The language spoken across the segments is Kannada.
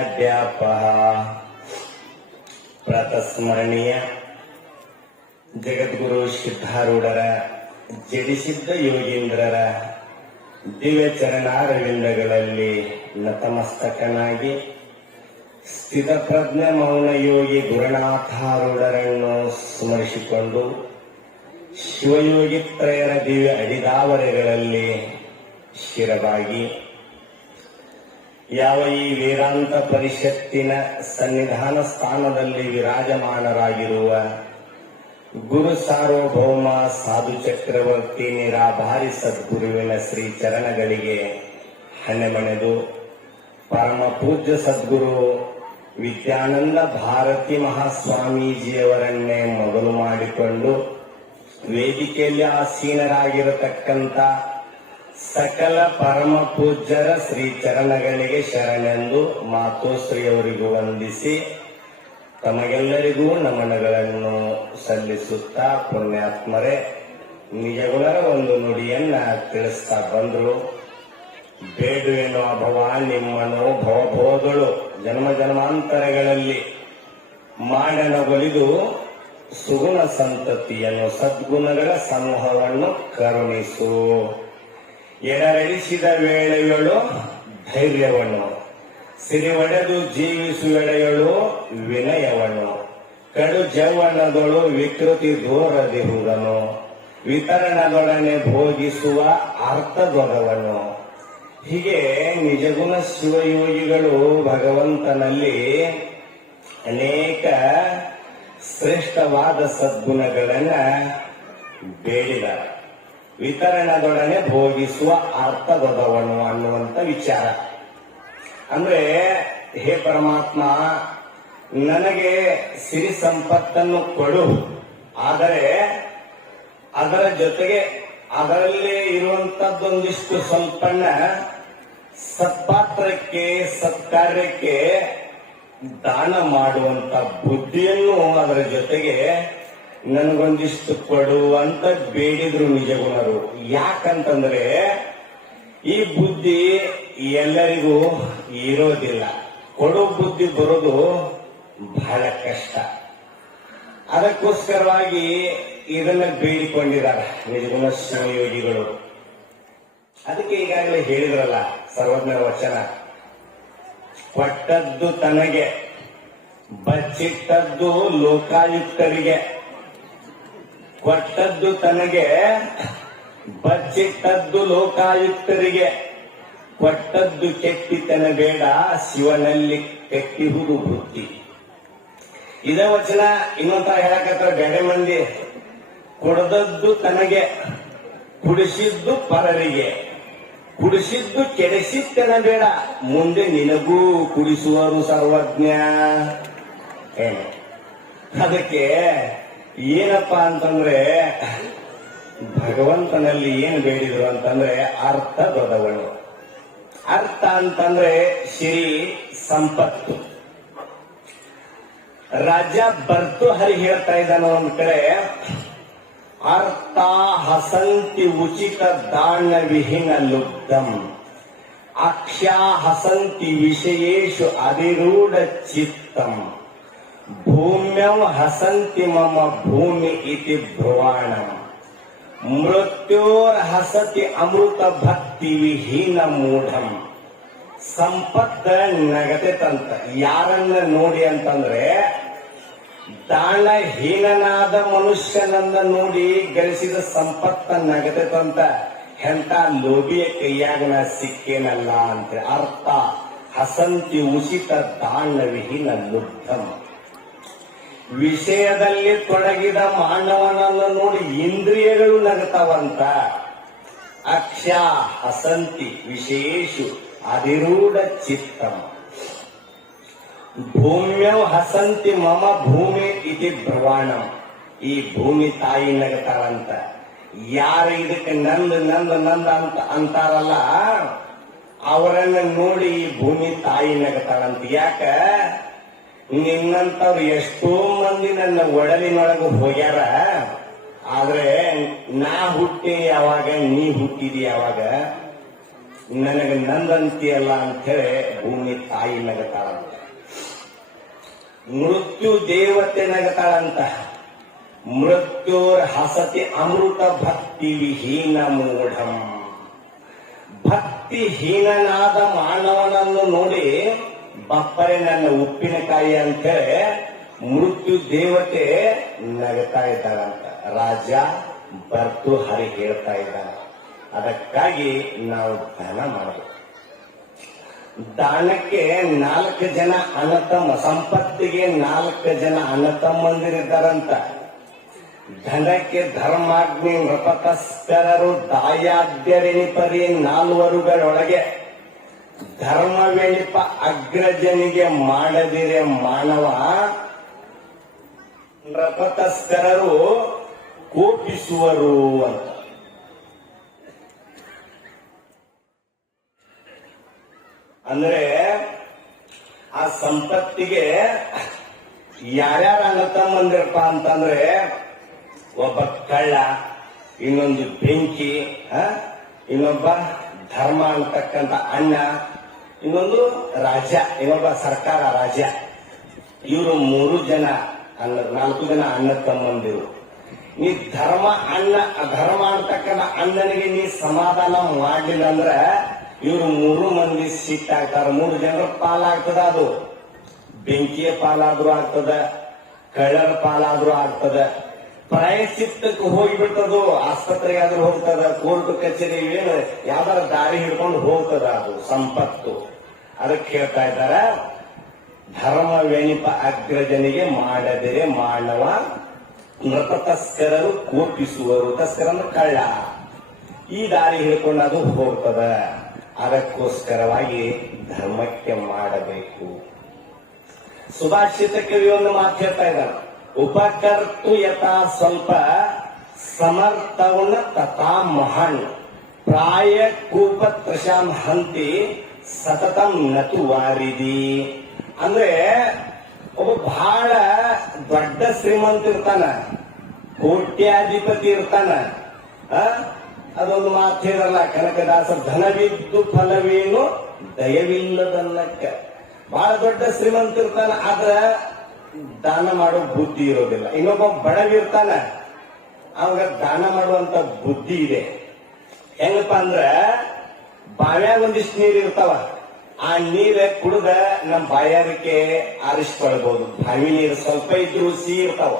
ಅಧ್ಯಾಪಹ ಪ್ರಾತಸ್ಮರಣೀಯ ಜಗದ್ಗುರು ಸಿದ್ಧಾರೂಢರ ಜಡಿಸಿದ್ದ ಯೋಗೀಂದ್ರರ ದಿವ್ಯ ಚರಣಾರವಿಂದಗಳಲ್ಲಿ ನತಮಸ್ತಕನಾಗಿ ಸ್ಥಿತಪ್ರಜ್ಞ ಮೌನ ಯೋಗಿ ಗುರುನಾಥಾರೂಢರನ್ನು ಸ್ಮರಿಸಿಕೊಂಡು ಶಿವಯೋಗಿತ್ರಯರ ದಿವ್ಯ ಅಡಿದಾವರೆಗಳಲ್ಲಿ ಶಿರವಾಗಿ ಯಾವ ಈ ವೇದಾಂತ ಪರಿಷತ್ತಿನ ಸನ್ನಿಧಾನ ಸ್ಥಾನದಲ್ಲಿ ವಿರಾಜಮಾನರಾಗಿರುವ ಗುರು ಸಾರ್ವಭೌಮ ಸಾಧು ಚಕ್ರವರ್ತಿ ನಿರಾಭಾರಿ ಸದ್ಗುರುವಿನ ಶ್ರೀ ಚರಣಗಳಿಗೆ ಹಣೆಮಣೆದು ಪರಮ ಪೂಜ್ಯ ಸದ್ಗುರು ವಿದ್ಯಾನಂದ ಭಾರತಿ ಮಹಾಸ್ವಾಮೀಜಿಯವರನ್ನೇ ಮೊದಲು ಮಾಡಿಕೊಂಡು ವೇದಿಕೆಯಲ್ಲಿ ಆಸೀನರಾಗಿರತಕ್ಕಂಥ ಸಕಲ ಪರಮ ಪೂಜ್ಯರ ಶ್ರೀ ಚರಣಗಳಿಗೆ ಶರಣೆಂದು ಮಾತೋಶ್ರೀಯವರಿಗೂ ವಂದಿಸಿ ತಮಗೆಲ್ಲರಿಗೂ ನಮನಗಳನ್ನು ಸಲ್ಲಿಸುತ್ತಾ ಪುಣ್ಯಾತ್ಮರೇ ನಿಜಗುಣರ ಒಂದು ನುಡಿಯನ್ನ ತಿಳಿಸ್ತಾ ಬಂದರು. ಬೇಡುವೆನೋ ಭವ ನಿಮ್ಮನೋ ಭವಭೋಗಳು ಜನ್ಮ ಜನ್ಮಾಂತರಗಳಲ್ಲಿ ಮಾಡನಗೊಲಿದು ಸುಗುಣ ಸಂತತಿಯನ್ನು ಸದ್ಗುಣಗಳ ಸಮೂಹವನ್ನು ಕರುಣಿಸು. ಎಡರೆಡಿಸಿದ ವೇಳೆಗಳು ಧೈರ್ಯವನ್ನು ಸಿರಿ ಒಡೆದು ಜೀವಿಸುವೆಳೆಯಳು ವಿನಯವನ್ನು ಕಡು ಜೌವನದೊಳು ವಿಕೃತಿ ದೂರದಿರುವುದನು ವಿತರಣದೊಡನೆ ಭೋಗಿಸುವ ಅರ್ಥದೊಡವನು. ಹೀಗೆ ನಿಜಗುಣ ಶಿವಯೋಗಿಗಳು ಭಗವಂತನಲ್ಲಿ ಅನೇಕ ಶ್ರೇಷ್ಠವಾದ ಸದ್ಗುಣಗಳನ್ನ ಬೇಡಿದ. ವಿತರಣದೊಡನೆ ಭೋಗಿಸುವ ಅರ್ಥದೊಡವನು ಅನ್ನುವಂಥ ವಿಚಾರ ಅಂದ್ರೆ, ಹೇ ಪರಮಾತ್ಮ, ನನಗೆ ಸಿರಿ ಸಂಪತ್ತನ್ನು ಕೊಡು, ಆದರೆ ಅದರ ಜೊತೆಗೆ ಅದರಲ್ಲೇ ಇರುವಂತದ್ದೊಂದಿಷ್ಟು ಸ್ವಲ್ಪನ್ನ ಸತ್ಪಾತ್ರಕ್ಕೆ ಸತ್ಕಾರ್ಯಕ್ಕೆ ದಾನ ಮಾಡುವಂತ ಬುದ್ಧಿಯನ್ನು ಅದರ ಜೊತೆಗೆ ನನಗೊಂದಿಷ್ಟು ಕೊಡು ಅಂತ ಬೇಡಿದ್ರು ನಿಜಗುಣರು. ಯಾಕಂತಂದ್ರೆ ಈ ಬುದ್ಧಿ ಎಲ್ಲರಿಗೂ ಇರೋದಿಲ್ಲ, ಕೊಡೋ ಬುದ್ಧಿ ಬರೋದು ಬಹಳ ಕಷ್ಟ. ಅದಕ್ಕೋಸ್ಕರವಾಗಿ ಇದನ್ನ ಬೇಡಿಕೊಂಡಿದ್ದಾರೆ ನಿಜಗುಣ ಶಿವಯೋಗಿಗಳು. ಅದಕ್ಕೆ ಈಗಾಗಲೇ ಹೇಳಿದ್ರಲ್ಲ ಸರ್ವಜ್ಞರ ವಚನ, ಕೊಟ್ಟದ್ದು ತನಗೆ ಬಚ್ಚಿಟ್ಟದ್ದು ಲೋಕಾಯುಕ್ತರಿಗೆ. ಕೊಟ್ಟದ್ದು ತನಗೆ ಬಚ್ಚಿಟ್ಟದ್ದು ಲೋಕಾಯುಕ್ತರಿಗೆ. ಕೊಟ್ಟದ್ದು ಕೆಟ್ಟಿತನ ಬೇಡ, ಶಿವನಲ್ಲಿ ಕೆಟ್ಟಿಹುದು ಬುದ್ಧಿ. ಇದೇ ವಚನ ಇನ್ನೊಂಥರ ಹೇಳಕತ್ತಾರ ಬೇರೆ ಮಂದಿ. ಕೊಡದದ್ದು ತನಗೆ, ಕುಡಿಸಿದ್ದು ಪರರಿಗೆ. ಕುಡಿಸಿದ್ದು ಕೆಡಿಸಿತ್ತನ ಬೇಡ, ಮುಂದೆ ನಿನಗೂ ಕುಡಿಸುವರು ಸರ್ವಜ್ಞ. ಏನು ಅದಕ್ಕೆ ಏನಪ್ಪಾ ಅಂತಂದ್ರೆ, ಭಗವಂತನಲ್ಲಿ ಏನು ಬೇಡಿದ್ರು ಅಂತಂದ್ರೆ ಅರ್ಥ ದೊಡ್ಡವಳು. ಅರ್ಥ ಅಂತಂದ್ರೆ ಸಿರಿ ಸಂಪತ್ತು. ರಾಜ ಭರ್ತೃಹರಿ ಹೇಳ್ತಾ ಇದ್ದಾನ ಒಂದ್ ಕಡೆ, ಅರ್ಥ ಹಸಂತಿ ಉಚಿತ ದಾನ ವಿಹೀನ ಲುಬ್ಧಂ ಅಕ್ಷಾ ಹಸಂತಿ ವಿಷಯೇಶು ಅಧಿರೂಢ ಚಿತ್ತಂ ಭೂಮ್ಯಂ ಹಸಂತಿ ಮಮ ಭೂಮಿ ಇತಿ ಭ್ರುವಾಣಂ ಮೃತ್ಯೋರ್ ಹಸತಿ ಅಮೃತ ಭಕ್ತಿ ವಿಹೀನ ಮೂಢಂ. ಸಂಪತ್ತ ನಗತೆತಂತ ಯಾರನ್ನ ನೋಡಿ ಅಂತಂದ್ರೆ, ದಾನಹೀನನಾದ ಮನುಷ್ಯನನ್ನ ನೋಡಿ ಗಳಿಸಿದ ಸಂಪತ್ತ ನಗತೆತಂತ ಎಂತ ಲೋಭಿಯ ಕೈಯಾಗ ನಾ ಸಿಕ್ಕೇನಲ್ಲ ಅಂತ ಅರ್ಥ. ಹಸಂತಿ ಉಚಿತ ದಾನ ವಿಹೀನ ಲುಬ್ಧಂ. ವಿಷಯದಲ್ಲಿ ತೊಡಗಿದ ಮಾನವನನ್ನು ನೋಡಿ ಇಂದ್ರಿಯಗಳು ನಗತಾವಂತ. ಅಕ್ಷ ಹಸಂತಿ ವಿಶೇಷು ಅಧಿರೂಢ ಚಿತ್ತಂ ಭೂಮ್ಯಂ ಹಸಂತಿ ಮಮ ಭೂಮಿ ಇತಿ ಭ್ರವಾಣಂ. ಈ ಭೂಮಿ ತಾಯಿ ನಗತಾರಂತ. ಯಾರು ಇದಕ್ಕೆ ನಂದ್ ನಂದ್ ನಂದ್ ಅಂತ ಅಂತಾರಲ್ಲ, ಅವರನ್ನ ನೋಡಿ ಈ ಭೂಮಿ ತಾಯಿ ನಗತಾರಂತ. ಯಾಕ? ನಿನ್ನಂತವ್ರು ಎಷ್ಟೋ ಮಂದಿ ನನ್ನ ಒಡಲಿನೊಳಗೆ ಹೋಗ್ಯಾರ, ಆದ್ರೆ ನಾ ಹುಟ್ಟಿ ಯಾವಾಗ, ನೀ ಹುಟ್ಟಿದಿ ಯಾವಾಗ? ನನಗೆ ನಂದಂತಿಯಲ್ಲ ಅಂಥೇಳಿ ಭೂಮಿ ತಾಯಿ ನಗತಾಳಂತ. ಮೃತ್ಯು ದೇವತೆ ನಗತಾಳಂತ. ಮೃತ್ಯುರ್ ಹಸತಿ ಅಮೃತ ಭಕ್ತಿ ವಿಹೀನ ಮೂಢಂ. ಭಕ್ತಿಹೀನನಾದ ಮಾನವನನ್ನು ನೋಡಿ ಬಪ್ಪರೆ ನನ್ನ ಉಪ್ಪಿನಕಾಯಿ ಅಂತೇಳಿ ಮೃತ್ಯು ದೇವತೆ ನಗತಾ ಇದ್ದಾಳಂತ. ರಾಜ ಬರ್ತು ಹರಿ ಹೇಳ್ತಾ ಇದ್ದಾನೆ. ಅದಕ್ಕಾಗಿ ನಾವು ದಾನ ಮಾಡಬೇಕು. ದಾನಕ್ಕೆ 4 ಜನ ಅಣ್ಣತಮ್ಮ, ಸಂಪತ್ತಿಗೆ 4 ಜನ ಅಣ್ಣತಮ್ಮಂದಿರಿದ್ದಾರಂತ. ಧನಕ್ಕೆ ಧರ್ಮಾಗ್ನಿ ನೃಪತಸ್ಕರರು ದಾಯಾದ್ಯರೆನಿಪರಿ 4ವರುಗಳೊಳಗೆ ಧರ್ಮವೆನಿಪ ಅಗ್ರಜನಿಗೆ ಮಾಡದಿರೆ ಮಾನವ ನೃಪತಸ್ಕರರು ಕೋಪಿಸುವರು ಅಂತ. ಅಂದ್ರೆ ಆ ಸಂಪತ್ತಿಗೆ ಯಾರ್ಯಾರ ಅಣ್ಣತಮ್ಮಂದಿರಪ್ಪ ಅಂತಂದ್ರೆ ಒಬ್ಬ ಕಳ್ಳ, ಇನ್ನೊಂದು ಬೆಂಕಿ, ಇನ್ನೊಬ್ಬ ಧರ್ಮ ಅಂತಕ್ಕಂಥ ಅಣ್ಣ, ಇನ್ನೊಂದು ರಾಜ, ಇನ್ನೊಬ್ಬ ಸರ್ಕಾರ ರಾಜ. ಇವರು 3 ಜನ 4 ಜನ ಅಣ್ಣ ತಮ್ಮಂದಿರು. ನೀ ಧರ್ಮ ಅಂತಕ್ಕಂಥ ಅಣ್ಣನಿಗೆ ನೀ ಸಮಾಧಾನ ಮಾಡಲಿಲ್ಲ ಅಂದ್ರ ಇವರು 3 ಮಂದಿ ಸಿಟ್ಟಾಗ್ತಾರ. 3 ಜನರ ಪಾಲಾಗ್ತದ. ಅದು ಬೆಂಕಿಯ ಪಾಲಾದ್ರೂ ಆಗ್ತದ, ಕಳ್ಳರ ಪಾಲಾದ್ರೂ ಆಗ್ತದ, ಪ್ರಾಯಶ್ಚಿತ್ತಕ್ಕೆ ಹೋಗಿಬಿಡ್ತದು. ಆಸ್ಪತ್ರೆಗೆ ಆದ್ರೂ ಹೋಗ್ತದ, ಕೋರ್ಟ್ ಕಚೇರಿ ಏನು ಯಾವ್ದಾರ ದಾರಿ ಹಿಡ್ಕೊಂಡು ಹೋಗ್ತದ ಅದು ಸಂಪತ್ತು. ಅದಕ್ಕೆ ಹೇಳ್ತಾ ಇದ್ದಾರ, ಧರ್ಮವೆನಿಪ ಅಗ್ರಜನಿಗೆ ಮಾಡದಿರೆ ಮಾನವ ನೃಪತಸ್ಕರರು ಕೋಪಿಸುವರು. ತಸ್ಕರ ಅಂದ್ರೆ ಕಳ್ಳ. ಈ ದಾರಿ ಹಿಡ್ಕೊಂಡು ಅದು ಹೋಗ್ತದ. ಅದಕ್ಕೋಸ್ಕರವಾಗಿ ಧರ್ಮಕ್ಕೆ ಮಾಡಬೇಕು. ಸುಭಾಷಿತ ಕವಿ ಒಂದು ಮಾತು ಹೇಳ್ತಾ ಇದ್ದಾನೆ, ಉಪಕರ್ತು ಯಥಾ ಸ್ವಲ್ಪ ಸಮರ್ಥವನ ತಥಾ ಮಹಾನ್ ಪ್ರಾಯ ಕೂಪ ತ್ರಶಾಂ ಹಂತಿ ಸತತಂ ನತು ವಾರಿದಿ. ಅಂದ್ರೆ ಒಬ್ಬ ಬಹಳ ದೊಡ್ಡ ಶ್ರೀಮಂತ ಇರ್ತಾನ, ಕೋಟ್ಯಾಧಿಪತಿ ಇರ್ತಾನ. ಅದೊಂದು ಮಾತು ಹೇಳಲ್ಲ ಕನಕದಾಸ, ಧನವಿದ್ದು ಫಲವೇನು ದಯವಿಲ್ಲದನ್ನಕ್ಕ. ಬಹಳ ದೊಡ್ಡ ಶ್ರೀಮಂತ ಇರ್ತಾನ, ಆದ್ರ ದಾನ ಮಾಡೋ ಬುದ್ಧಿ ಇರೋದಿಲ್ಲ. ಇನ್ನೊಬ್ಬ ಬಡವಿರ್ತಾನ, ಅವಾಗ ದಾನ ಮಾಡುವಂತ ಬುದ್ಧಿ ಇದೆ. ಹೆಂಗಪ್ಪ ಅಂದ್ರ ಬಾವ್ಯಾಗ ಒಂದಿಷ್ಟು ನೀರು ಇರ್ತಾವ, ಆ ನೀರ ಕುಡಿದ ನಮ್ ಬಾಯಾರಿಕೆ ಆರಿಸ್ಕೊಳ್ಬಹುದು. ಬಾವಿ ನೀರು ಸ್ವಲ್ಪ ಇದ್ರು ಸಿಹಿ ಇರ್ತಾವ.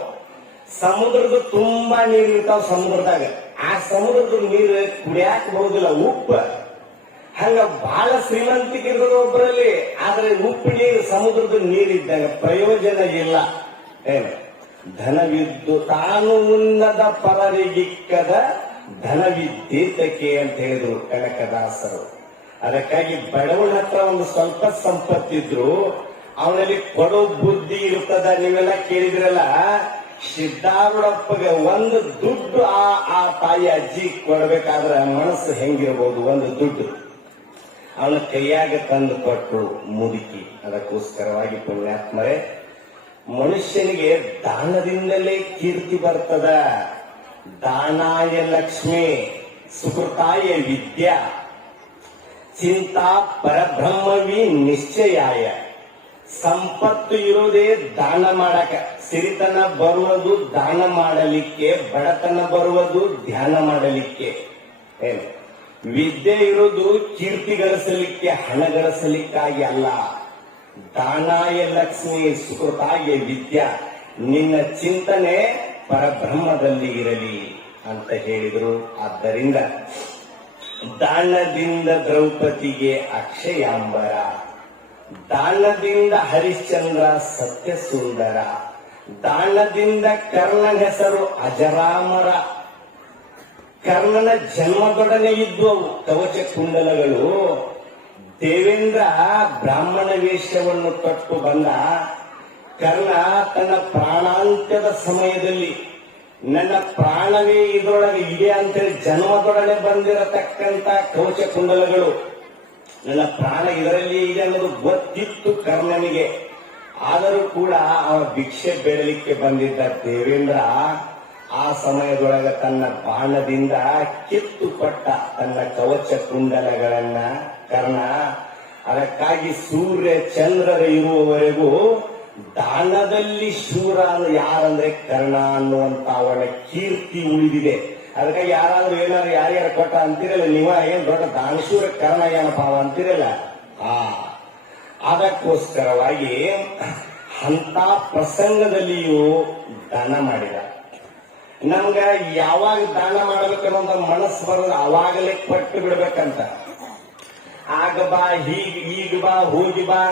ಸಮುದ್ರದ ತುಂಬಾ ನೀರು ಇರ್ತಾವ ಸಮುದ್ರದಾಗ, ಆ ಸಮುದ್ರದ ನೀರು ಕುಡಿಯಾಕ ಬರುದಿಲ್ಲ, ಉಪ್ಪು. ಹಂಗ ಬಹಳ ಶ್ರೀಮಂತಿಕೆ ಇರೋದು ಒಬ್ಬರಲ್ಲಿ, ಆದ್ರೆ ಉಪ್ಪು ನೀರು ಸಮುದ್ರದ ನೀರಿದ್ದಾಗ ಪ್ರಯೋಜನ ಇಲ್ಲ. ಏನು ಧನವಿದ್ದು ತಾನು ಉನ್ನದ ಪರರಿಗಿಕ್ಕದ ಧನವಿದ್ದೇತಕ್ಕೆ ಅಂತ ಹೇಳಿದ್ರು ಕನಕದಾಸರು. ಅದಕ್ಕಾಗಿ ಬಡವನ ಹತ್ರ ಒಂದು ಸ್ವಲ್ಪ ಸಂಪತ್ತಿದ್ರು ಅವನಲ್ಲಿ ಕೊಡೋ ಬುದ್ಧಿ ಇರ್ತದ. ನೀವೆಲ್ಲ ಕೇಳಿದ್ರಲ್ಲ, ಸಿದ್ದಾರೂಢಪ್ಪಗೆ ಒಂದು ದುಡ್ಡು ಆ ತಾಯಿ ಅಜ್ಜಿ ಕೊಡ್ಬೇಕಾದ್ರ ಮನಸ್ಸು ಹೆಂಗಿರ್ಬೋದು. ಒಂದು ದುಡ್ಡು ಅವನ ಕೈಯಾಗ ತಂದು ಕೊಟ್ಟು ಮುದುಕಿ. ಅದಕ್ಕೋಸ್ಕರವಾಗಿ ಪುಣ್ಯಾತ್ಮರೇ, ಮನುಷ್ಯನಿಗೆ ದಾನದಿಂದಲೇ ಕೀರ್ತಿ ಬರ್ತದ. ದಾನಾಯ ಲಕ್ಷ್ಮಿ ಸುಕೃತಾಯ ವಿದ್ಯಾ ಚಿಂತಾ ಪರಬ್ರಹ್ಮವಿ ನಿಶ್ಚಯಾಯ. ಸಂಪತ್ತು ಇರೋದೇ ದಾನ ಮಾಡಕ. ಸಿರಿತನ ಬರುವುದು ದಾನ ಮಾಡಲಿಕ್ಕೆ, ಬಡತನ ಬರುವುದು ಧ್ಯಾನ ಮಾಡಲಿಕ್ಕೆ. ಏನು ವಿದ್ಯೆ ಇರೋದು ಕೀರ್ತಿ ಗಳಿಸಲಿಕ್ಕೆ, ಹಣ ಗಳಿಸಲಿಕ್ಕಾಗಿ ಅಲ್ಲ. ದಾನಾಯ ಲಕ್ಷ್ಮಿ ಸುಕೃತಾಯ ವಿದ್ಯಾ, ನಿನ್ನ ಚಿಂತನೆ ಪರಬ್ರಹ್ಮದಲ್ಲಿ ಇರಲಿ ಅಂತ ಹೇಳಿದ್ರು. ಆದ್ದರಿಂದ ದಾನದಿಂದ ದ್ರೌಪದಿಗೆ ಅಕ್ಷಯಾಂಬರ, ದಾನದಿಂದ ಹರಿಶ್ಚಂದ್ರ ಸತ್ಯ ಸುಂದರ, ದಾನದಿಂದ ಕರ್ಣನ ಹೆಸರು ಅಜರಾಮರ. ಕರ್ಣನ ಜನ್ಮದೊಡನೆ ಇದ್ದುವು ಕವಚ ಕುಂಡಲಗಳು. ದೇವೇಂದ್ರ ಬ್ರಾಹ್ಮಣ ವೇಷವನ್ನು ತೊಟ್ಟು ಬಂದ. ಕರ್ಣ ತನ್ನ ಪ್ರಾಣಾಂತ್ಯದ ಸಮಯದಲ್ಲಿ ನನ್ನ ಪ್ರಾಣವೇ ಇದರೊಳಗೆ ಇದೆ ಅಂತೇಳಿ ಜನ್ಮದೊಡನೆ ಬಂದಿರತಕ್ಕಂತ ಕವಚ ಕುಂಡಲಗಳು, ನನ್ನ ಪ್ರಾಣ ಇದರಲ್ಲಿ ಇದೆ ಅನ್ನೋದು ಗೊತ್ತಿತ್ತು ಕರ್ಣನಿಗೆ. ಆದರೂ ಕೂಡ ಅವ ಭಿಕ್ಷೆ ಬೇಡಲಿಕ್ಕೆ ಬಂದಿದ್ದ ದೇವೇಂದ್ರ ಆ ಸಮಯದೊಳಗ ತನ್ನ ಬಾಣದಿಂದ ಕಿತ್ತುಪಟ್ಟ ತನ್ನ ಕವಚ ಕುಂಡಲಗಳನ್ನ ಕರ್ಣ. ಅದಕ್ಕಾಗಿ ಸೂರ್ಯ ಚಂದ್ರರ ಇರುವವರೆಗೂ ದಾನದಲ್ಲಿ ಶೂರ ಯಾರಂದ್ರೆ ಕರ್ಣ ಅನ್ನುವಂತ ಅವನ ಕೀರ್ತಿ ಉಳಿದಿದೆ. ಅದಕ್ಕಾಗಿ ಯಾರಾದ್ರೂ ಏನಾದ್ರು ಯಾರ್ಯಾರು ಕೊಟ್ಟ ಅಂತಿರಲ್ಲ, ನೀವ ಏನ್ ದೊಡ್ಡ ದಾನಶೂರ ಕರ್ಣ ಏನಪ್ಪ ಅಂತಿರಲ್ಲ. ಅದಕ್ಕೋಸ್ಕರವಾಗಿ ಅಂತ ಪ್ರಸಂಗದಲ್ಲಿಯೂ ದಾನ ಮಾಡಿದ. ನಮ್ಗ ಯಾವಾಗ ದಾನ ಮಾಡ್ಬೇಕನ್ನೋ ಮನಸ್ಸು ಬರೋದು ಅವಾಗಲೇ ಪಟ್ಟು ಬಿಡ್ಬೇಕಂತ. ಆಗ ಬಾ ಈಗ ಬಾ ಹೋಗಿ ಬಾ,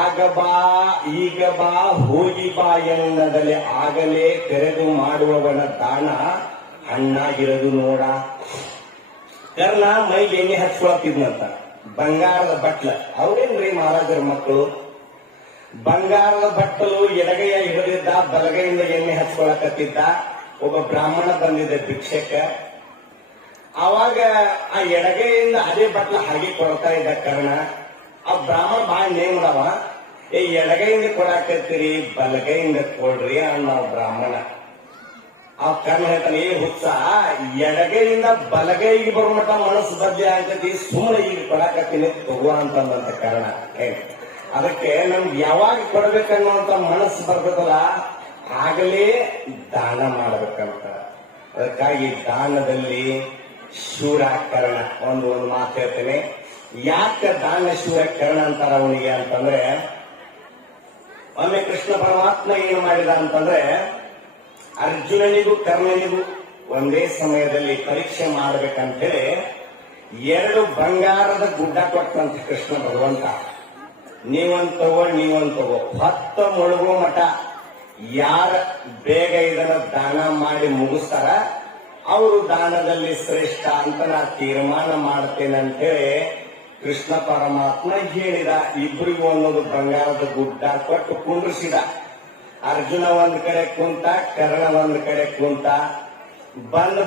ಆಗ ಬಾ ಈಗ ಬಾ ಹೋಗಿ ಬಾ ಎನ್ನದಲೆ ಆಗಲೇ ಕರೆದು ಮಾಡುವವನ ದಾನ ಹಣ್ಣಾಗಿರೋದು ನೋಡ. ಕರ್ಣ ಮೈಗೆ ಎಣ್ಣೆ ಹಚ್ಕೊಳತಿದ್ನಂತ, ಬಂಗಾರದ ಬಟ್ಲ. ಅವ್ರೇನ್ರಿ ಮಹಾರಾಜರ ಮಕ್ಕಳು. ಬಂಗಾರದ ಬಟ್ಟಲು ಎಡಗೈಯ ಹಿಡಿದಿದ್ದ, ಬಲಗೈಯಿಂದ ಎಣ್ಣೆ ಹಚ್ಕೊಳಕತ್ತಿದ್ದ. ಒಬ್ಬ ಬ್ರಾಹ್ಮಣ ಬಂದಿದ್ದ ಭಿಕ್ಷಕ. ಅವಾಗ ಆ ಎಡಗೈಯಿಂದ ಅದೇ ಬಟ್ಲ ಹಾಗೆ ಕೊಡ್ತಾ ಇದ್ದ ಕರ್ಣ. ಆ ಬ್ರಾಹ್ಮಣ ಬಾಳ ನೇಮದವ, ಎಡಗೈಯಿಂದ ಕೊಡಾಕತ್ತೀರಿ ಬಲಗೈಯಿಂದ ಕೊಡ್ರಿ ಅನ್ನೋ ಬ್ರಾಹ್ಮಣ. ಆ ಕರ್ಣ ಹೇಳ್ತಾನೆ, ಹುಚ್ಚ, ಎಡಗೈಯಿಂದ ಬಲಗೈಗೆ ಬರೋ ಮಟ್ಟ ಮನಸ್ಸು ಬದಲಿ ಆಗ್ತೈತಿ, ಸುಮ್ಮನೆ ಈಗ ಕೊಡಾಕತ್ತೀನಿ ತಗೋ ಅಂತಂದಂತ ಕರ್ಣ. ಅದಕ್ಕೆ ನಮ್ಗೆ ಯಾವಾಗ ಕೊಡ್ಬೇಕನ್ನುವಂತ ಮನಸ್ಸು ಬರ್ತದಲ್ಲ, ಆಗಲೇ ದಾನ ಮಾಡಬೇಕಂತ. ಅದಕ್ಕಾಗಿ ದಾನದಲ್ಲಿ ಶೂರ ಕರ್ಣ. ಒಂದು ಮಾತು ಹೇಳ್ತೇನೆ, ಯಾಕೆ ದಾನ ಶೂರ ಕರ್ಣ ಅಂತಾರ ಅವನಿಗೆ ಅಂತಂದ್ರೆ, ಒಮ್ಮೆ ಕೃಷ್ಣ ಪರಮಾತ್ಮ ಏನು ಮಾಡಿದ ಅಂತಂದ್ರೆ, ಅರ್ಜುನನಿಗೂ ಕರ್ಣನಿಗೂ ಒಂದೇ ಸಮಯದಲ್ಲಿ ಪರೀಕ್ಷೆ ಮಾಡ್ಬೇಕಂತೇಳಿ 2 ಬಂಗಾರದ ಗುಡ್ಡ ಕೊಟ್ಟಂತ ಕೃಷ್ಣ ಭಗವಂತ. ನೀವೊಂದು ತಗೋ, ನೀವೊಂದು ತಗೋ, 10 ಮುಳುಗೋ ಮಠ ಯಾರ ಬೇಗ ಇದನ್ನ ದಾನ ಮಾಡಿ ಮುಗಿಸ್ತಾರ ಅವರು ದಾನದಲ್ಲಿ ಶ್ರೇಷ್ಠ ಅಂತ ನಾ ತೀರ್ಮಾನ ಮಾಡ್ತೇನೆ ಅಂತೇಳಿ ಕೃಷ್ಣ ಪರಮಾತ್ಮ ಹೇಳಿದ. ಇಬ್ಬರಿಗೂ ಒಂದೊಂದು ಬಂಗಾರದ ಗುಡ್ಡ ಕೊಟ್ಟು ಕುಂಡ್ರಿಸಿದ. ಅರ್ಜುನ ಒಂದ್ ಕಡೆ ಕುಂತ, ಕರ್ಣ ಒಂದ್ ಕಡೆ ಕುಂತ.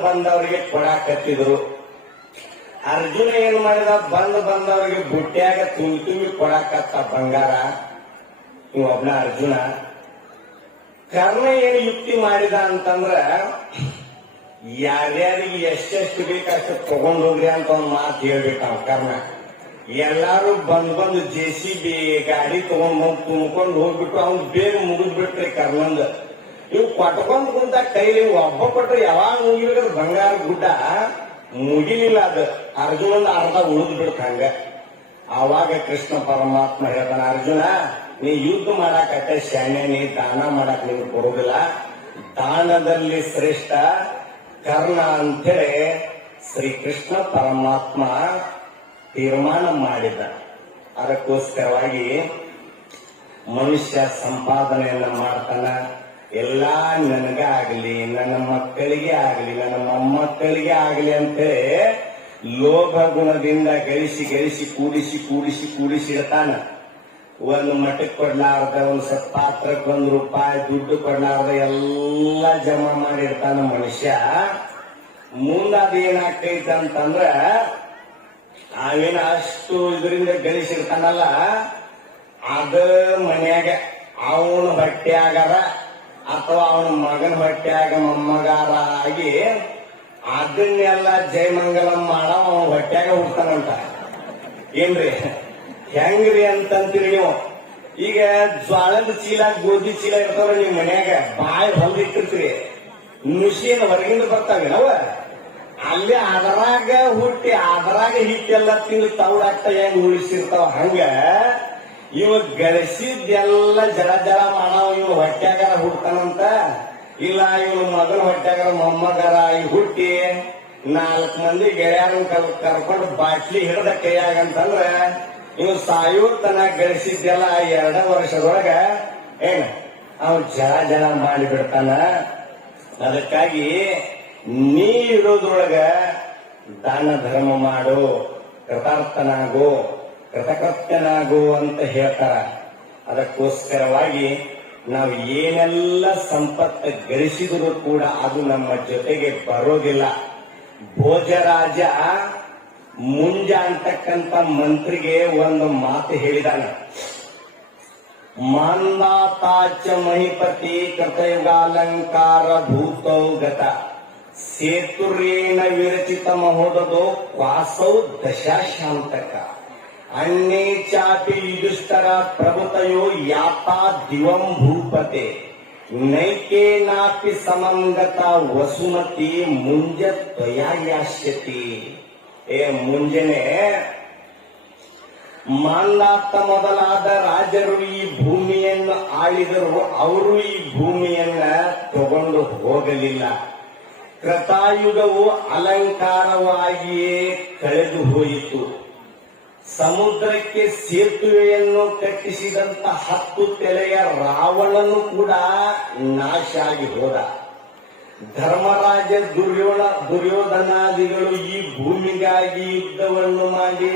ಬಂದವರಿಗೆ ಕೊಡಾಕತ್ತಿದ್ರು. ಅರ್ಜುನ ಏನ್ ಮಾಡಿದ, ಬಂದವರಿಗೆ ಬುಟ್ಟ್ಯಾಗ ತುಂಬಿ ಕೊಡಾಕತ್ತ ಬಂಗಾರ. ಒಬ್ನ ಅರ್ಜುನ. ಕರ್ಣ ಏನು ಯುಕ್ತಿ ಮಾಡಿದ ಅಂತಂದ್ರ, ಯಾರ್ಯಾರಿಗೆ ಎಷ್ಟೆಷ್ಟು ಬೇಕಷ್ಟು ತಗೊಂಡೋಗ್ರಿ ಅಂತ ಒಂದ್ ಮಾತು ಹೇಳ್ಬೇಕು ಅವ್ ಕರ್ಣ. ಎಲ್ಲಾರು ಬಂದು JCB ಗಾಡಿ ತಗೊಂಡ್ ತುಂಬ್ಕೊಂಡು ಹೋಗ್ಬಿಟ್ಟು ಅವ್ನ್ ಬೇಗ ಮುಗಿದ್ಬಿಟ್ರಿ ಕರ್ನಂದ. ಇವ್ ಕೊಟ್ಕೊಂಡ್ ಕುಂತ ಕೈಲಿ ಒಬ್ಬ ಕೊಟ್ರೆ ಯಾವಾಗ ಮುಗಿಬೇಕಂದ್ರೆ ಬಂಗಾರ ಗುಡ್ಡ ಮುಗಿಲಿಲ್ಲ. ಅದು ಅರ್ಜುನಂದ ಅರ್ಧ ಉಳಿದ್ ಬಿಡ್ತ ಹಂಗ. ಆವಾಗ ಕೃಷ್ಣ ಪರಮಾತ್ಮ ಹೇಳ್ತಾನ, ಅರ್ಜುನ ನೀ ಯುದ್ಧ ಮಾಡಾಕತ್ತೆ ಶಾನ್ಯ, ನೀ ದಾನ ಮಾಡಾಕ ನಿಮ್ಗೆ ಕೊಡುದಿಲ್ಲ. ದಾನದಲ್ಲಿ ಶ್ರೇಷ್ಠ ಕರ್ಣ ಅಂತೇಳಿ ಶ್ರೀಕೃಷ್ಣ ಪರಮಾತ್ಮ ತೀರ್ಮಾನ ಮಾಡಿದ. ಅದಕ್ಕೋಸ್ಕರವಾಗಿ ಮನುಷ್ಯ ಸಂಪಾದನೆಯನ್ನ ಮಾಡ್ತಾನ. ಎಲ್ಲಾ ನನಗಾಗಲಿ, ನನ್ನ ಮಕ್ಕಳಿಗೆ ಆಗಲಿ, ನನ್ನ ಮೊಮ್ಮಕ್ಕಳಿಗೆ ಆಗಲಿ ಅಂತೇಳಿ ಲೋಭ ಗುಣದಿಂದ ಗಳಿಸಿ ಕೂಡಿಸಿ ಇಡ್ತಾನ. ಒಂದು ಮಠಕ್ಕೆ ಕೊಡ್ಲಾರ್ದ, ಒಂದು ಪಾತ್ರಕ್ಕೆ ₹1 ದುಡ್ಡು ಕೊಡ್ಲಾರ್ದ ಎಲ್ಲ ಜಮಾ ಮಾಡಿರ್ತಾನ ಮನುಷ್ಯ. ಮುಂದಾದೇನಾಗ್ತೈತೆ ಅಂತಂದ್ರ, ಅವೇನ ಅಷ್ಟು ಇದರಿಂದ ಗಳಿಸಿರ್ತಾನಲ್ಲ, ಅದ ಮನ್ಯಾಗ ಅವನ ಹೊಟ್ಟ್ಯಾಗಾರ ಅಥವಾ ಅವನ ಮಗನ ಹೊಟ್ಟ್ಯಾಗ ಮೊಮ್ಮಗಾರ ಆಗಿ ಅದನ್ನೆಲ್ಲ ಜಯಮಂಗಲಂ ಮಾಡ ಅವನ ಹೊಟ್ಟ್ಯಾಗ ಹುಡ್ತಾನಂತ. ಏನ್ರಿ ಹೆಂಗ್ರಿ ಅಂತಂತೀರಿ ನೀವು? ಈಗ ಜ್ವಾಳದ ಚೀಲ, ಗೋಧಿ ಚೀಲ ಇರ್ತಾವ ನಿಮ್ ಮನ್ಯಾಗ, ಬಾಯಿ ಹೊಲ್ದಿಟ್ಟಿರ್ತೀರಿ. ನುಸಿನ ಹೊರಗಿಂದ ಬರ್ತಾವೆ ನಾವ, ಅಲ್ಲೇ ಅದರಾಗ ಹುಟ್ಟಿ ಅದರಾಗ ಹಿಟ್ಟೆಲ್ಲ ತಿಂದು ತೌಡಾಗ್ತಾ ಹೆಂಗ್ ಉಳಿಸಿರ್ತಾವ, ಹಂಗ ಇವ ಗಳಿಸಿದ್ದೆಲ್ಲ ಜಡ ಮಾಡವ ಇವ್ ಹೊಟ್ಟ್ಯಾಗಾರ ಹುಡ್ತಾನಂತ. ಇಲ್ಲ ಇವನು ಮಗನ ಹೊಟ್ಟ್ಯಾಗಾರ ಮೊಮ್ಮಗಾರ ಈ ಹುಟ್ಟಿ 4 ಮಂದಿ ಗೆಳೆಯರನ್ನ ಕರ್ಕೊಂಡು ಬಾಟ್ಲಿ ಹಿಡ್ದ ಕೈಯಾಗಂತಂದ್ರ ಇವ್ ಸಾಯೋತನ ಗಳಿಸಿದ್ದೆಲ್ಲ 2 ವರ್ಷದೊಳಗ ಅವ್ ಜಡ ಮಾಡಿಬಿಡ್ತಾನ. ಅದಕ್ಕಾಗಿ ನೀ ಇರೋದ್ರೊಳಗ ದಾನ ಧರ್ಮ ಮಾಡು, ಕೃತಾರ್ಥನಾಗು, ಕೃತಕೃತ್ಯನಾಗು ಅಂತ ಹೇಳ್ತಾರ. ಅದಕ್ಕೋಸ್ಕರವಾಗಿ ನಾವು ಏನೆಲ್ಲ ಸಂಪತ್ತು ಗಳಿಸಿದರೂ ಕೂಡ ಅದು ನಮ್ಮ ಜೊತೆಗೆ ಬರೋದಿಲ್ಲ. ಭೋಜರಾಜ ಮುಂಜ ಅಂತಕ್ಕಂಥ ಮಂತ್ರಿಗೆ ಒಂದು ಮಾತು ಹೇಳಿದಾನ. ಮಾಂದಾತಾಚ ಮಹಿಪತಿ ಕೃತಯುಗಾಲಂಕಾರ ಭೂತೌ ಗತ ಸೇತುರೇಣ ವಿರಚಿತ ಮಹೋದೋ ಕ್ವಾಸೌ ದಶಾಶಾಂತಕ ಅನ್ಯೇ ಚಾಪಿ ಯುಧಿಷ್ಠರ ಪ್ರಭುತಯೋ ಯಾತಾ ದಿವಂ ಭೂಪತೆ ನೈಕೇನಾಪಿ ಸಮಂಗತ ವಸುಮತಿ ಮುಂಜ ತ್ವಯಾಯಾಸ್ಯತಿ. ಏ ಮುಂಜಾನೆ ಮಾಂದಾತ ಮೊದಲಾದ ರಾಜರು ಈ ಭೂಮಿಯನ್ನು ಆಳಿದರು, ಅವರು ಈ ಭೂಮಿಯನ್ನ ತಗೊಂಡು ಹೋಗಲಿಲ್ಲ. ಕೃತಾಯುಗವು ಅಲಂಕಾರವಾಗಿಯೇ ಕಳೆದು ಹೋಯಿತು. ಸಮುದ್ರಕ್ಕೆ ಸೇತುವೆಯನ್ನು ಕಟ್ಟಿಸಿದಂತ 10 ತಲೆಯ ರಾವಣನು ಕೂಡ ನಾಶ ಆಗಿ ಹೋದ. ಧರ್ಮರಾಜ ದುರ್ಯೋಧನಾದಿಗಳು ಈ ಭೂಮಿಗಾಗಿ ಯುದ್ಧವನ್ನು ಮಾಡಿ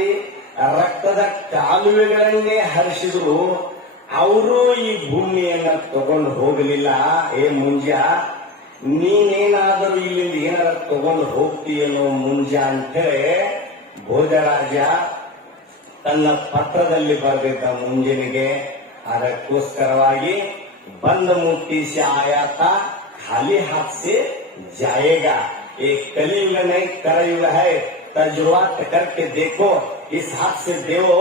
ರಕ್ತದ ಕಾಲುವೆಗಳನ್ನೇ ಹರಿಸಿದ್ರು, ಅವರು ಈ ಭೂಮಿಯನ್ನ ತಗೊಂಡು ಹೋಗಲಿಲ್ಲ. ಏ ಮುಂಜ, ನೀನೇನಾದರೂ ಇಲ್ಲಿಂದ ಏನಾರ ತಗೊಂಡು ಹೋಗ್ತೀಯನೋ ಮುಂಜ ಅಂತೇಳಿ ಭೋಜರಾಜ ತನ್ನ ಪತ್ರದಲ್ಲಿ ಬರೆದಿದ್ದ ಮುಂಜಾನೆಗೆ. ಅದಕ್ಕೋಸ್ಕರವಾಗಿ ಬಂದ ಮುಟ್ಟಿಸಿ ಆಯಾತ ಖಾಲಿ हाथ से जाएगा. एक कलयुग नहीं करयुग है, तजुर्बा करके देखो, इस हाथ से देवो,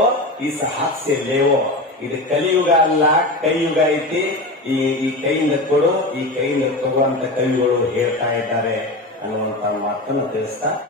इस हाथ से लेवो. ಇದು ಕಲಿಯುಗ ಅಲ್ಲ, ಕೈಯುಗ ಐತಿ. ಈ ಕೈಯಿಂದ ಕೊಡು, ಈ ಕೈಯಿಂದ ತಗೋ ಅಂತ ಕವಿಗಳು ಹೇಳ್ತಾ ಇದ್ದಾರೆ ಅನ್ನುವಂತ ಮಾತನ್ನು ತಿಳಿಸ್ತಾ